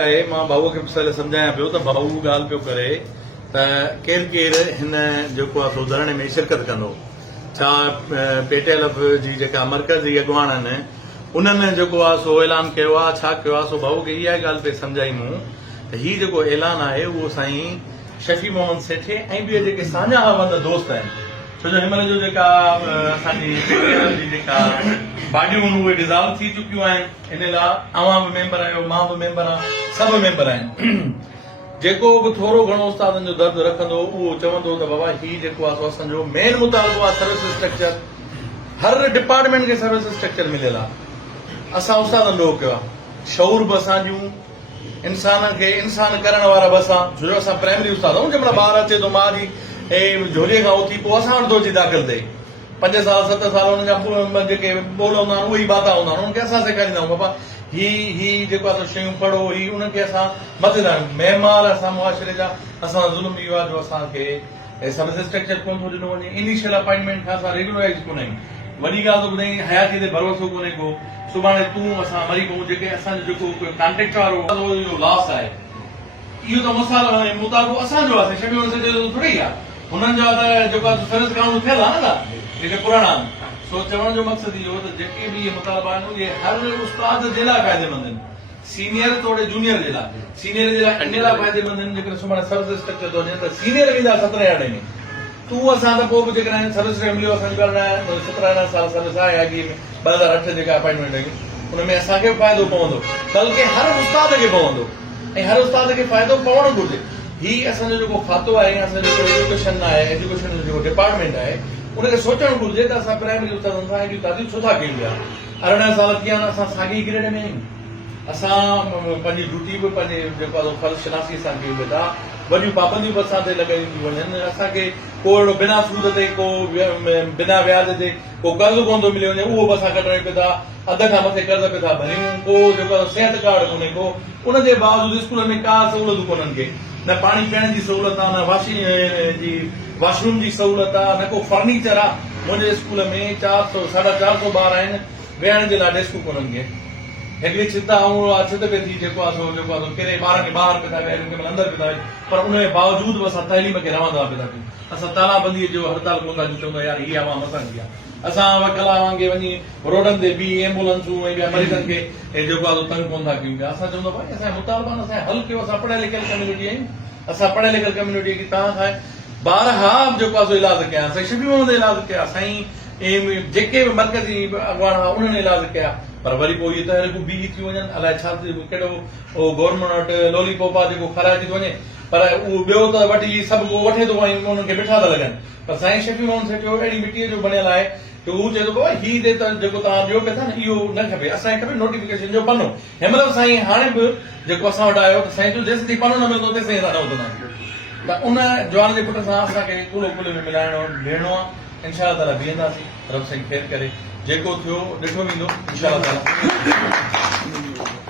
आहे मां भाऊ खे पहले सम्झायां पियो त भाऊ ॻाल्हि पियो करे त केरु केरु हिन जेको आहे सो धरणे में शिरकत कंदो छा PTLF जी जेका मर्कज़ी अॻुवान आहिनि उन्हनि जेको आहे सो ऐलान कयो आहे छा कयो आहे सो भाऊ खे इहा ॻाल्हि पे सम्झाईमूं त हीउ जेको ऐलान आहे उहो साईं शफ़ी मोहम्मद सेठे ऐं ॿिए जेके साझा दोस्त आहिनि छो जो हिनमहिल जो जेका असांजी PTLF जी जेका बाडियूं उहे डिज़ॉल्व थी चुकियूं आहिनि इन लाइ अवां बि मेंबर आहियो मां बि मेंबर आहियां सभु मेंबर आहिनि जेको बि थोरो घणो उस्तादनि जो दर्द रखंदो उहो चवंदो त बाबा हीउ जेको आहे सो असांजो मेन मुतालबो आहे सर्विस स्ट्रक्चर हर डिपार्टमेंट खे सर्विस स्ट्रक्चर मिलियल आहे असां उस्तादनि ॾोह कयो आहे शऊर बि असांजूं इंसान खे इंसान करण वारा बि असां छो जो असां प्राइमरी उस्ताद आहियूं जंहिंमहिल ॿार अचे थो माउ जी झोलीअ खां उथी पोइ असां वटि थो अची दाख़िल थिए 5 साल 7 साल हुन जा जेके ॿोल हूंदा आहिनि उहे ई बाता हूंदा आहिनि उन्हनि खे असां सेखारींदा आहियूं बाबा ही जेको आहे शयूं पढ़ो ही उन्हनि खे असां मथे था महिमान असां मुआशिरे जा असां ज़ुल्म इहो आहे जो असांखे सर्विस स्ट्रक्चर कोन थो ॾिनो वञे इनिशियल अपॉइंटमेंट खां असां रेगुलराइज़ कोन आहियूं वॾी ॻाल्हि त ॿुधाई हयाती ते भरोसो कोन्हे को सुभाणे तूं असां मरी पऊं जेके असांजो जेको कॉन्ट्रेक्ट वारो लॉस आहे इहो त मसालो मुतालबो असांजो आहे शफ़ी थोरी आहे हुननि जा त जेको आहे सर्विस कानून थियल आहे न जेके पुराणा आहिनि सो चवण जो मक़सदु इहो त जेके बि इहे मुतालबा आहिनि उहे हर उस्ताद जे लाइ फ़ाइदेमंद आहिनि सीनियर तोड़े जूनियर जे लाइ सीनियर जे लाइ इन लाइ फ़ाइदेमंद आहिनि जेकॾहिं सुभाणे सर्विस स्ट्रक्चर थो वञे त सीनियर वेंदा 17 अरड़े में तूं असां त पोइ बि जेकॾहिं सर्विस मिलियो असांजी 17 साल सर्विस आहे अॻे में 2008 जेका अपॉइंटमेंट आहियूं उन में असांखे बि फ़ाइदो पवंदो बल्कि हर उस्ताद खे पवंदो ऐं हर उस्ताद खे फ़ाइदो पवणु घुरिजे ही असांजो जेको खातो आहे असांजो जेको एजुकेशन आहे एजुकेशन जो जेको डिपार्टमेंट आहे उनखे सोचणु घुरिजे त असां प्राइमरी उस्तादनि सां हेॾियूं तादियूं छो था कयूं पिया 18 साल थी विया आहिनि असां साॻी ग्रेड में आहियूं असां पंहिंजी ड्यूटी बि पंहिंजे जेको आहे फर्ज़ शनासी सां कयूं पिया था वॾियूं पाबंदियूं बि असां ते लॻायूं थियूं वञनि असांखे को अहिड़ो बिना सूद ते को बिना व्याज ते को कर्ज़ कोन थो मिली वञे उहो बि असां कढणु पिया था अध खां मथे कर्ज़ पिया था भरियूं को जेको आहे सिहत कार्ड कोन्हे को उनजे बावजूदि स्कूल में का सहूलियतूं कोन्हनि खे न पाणी पीअण जी सहूलियत आहे न वॉशरूम जी सहूलियत आहे न को फर्नीचर आहे मुंहिंजे स्कूल में 400 450 ॿार आहिनि वेहण जे लाइ डेस्कूं कोन्हनि खे हिकिड़ी छित आहे छित पे थी जेको आहे कहिड़े ॿारनि खे ॿाहिरि पिया था वेहनि कंहिं महिल अंदरि पिया था वेहनि पर उनजे बावजूदि बि असां तइलीम खे रहंदा पिया था कयूं असां तालाबंदीअ जो हड़ताल कोन था चवंदा यार हीअ आवाम असांजी आहे असां वकला वांगुरु वञी रोडनि ते बि एम्बुलेंसूं ऐं ॿिया मरीज़नि खे जेको आहे तंग कोन था कयूं पिया असां चवंदा भाई असांजा मुतालबा असांजे हल कयो असां पढ़ियल लिखियल कम्युनिटी आहियूं असां पढ़ियल लिखियल कम्युनिटी की तव्हां खां ॿारहा जेको आहे सो इलाज कया साईं शफ़ी मोहम्मद इलाज कया साईं जेके बि मर्कज़ी अॻुवान हुआ उन्हनि इलाज कया पर वरी पोइ इहे तहरीकूं बि थी वञनि अलाए छा कहिड़ो गवर्नमेंट वटि लॉलीपॉप आहे जेको खाराइजी थो वञे पर उहो ॿियो त वठी सभु को वठे थो ऐं उन्हनि खे ॿिठा था लॻनि पर साईं शफ़ी मोहम्मद सेठ अहिड़ी मिटीअ जो बणियल आहे कि हू चए थो बाबा हीउ ते त जेको तव्हां ॾियो पिया था न इहो न खपे असांखे खपे नोटिफिकेशन जो पनो हिनमहिल साईं हाणे बि जेको असां वटि आयो त साईं जो जेसि ताईं पनो न मिलंदो तेसि ताईं असां न वधंदा आहियूं त उन जवान जे पुट सां असांखे कुलो कुले में मिलाइणो भेणो आहे इंशा ताला बीहंदासीं रब साईं ख़ैर करे जेको थियो ॾिठो वेंदो इंशा ताला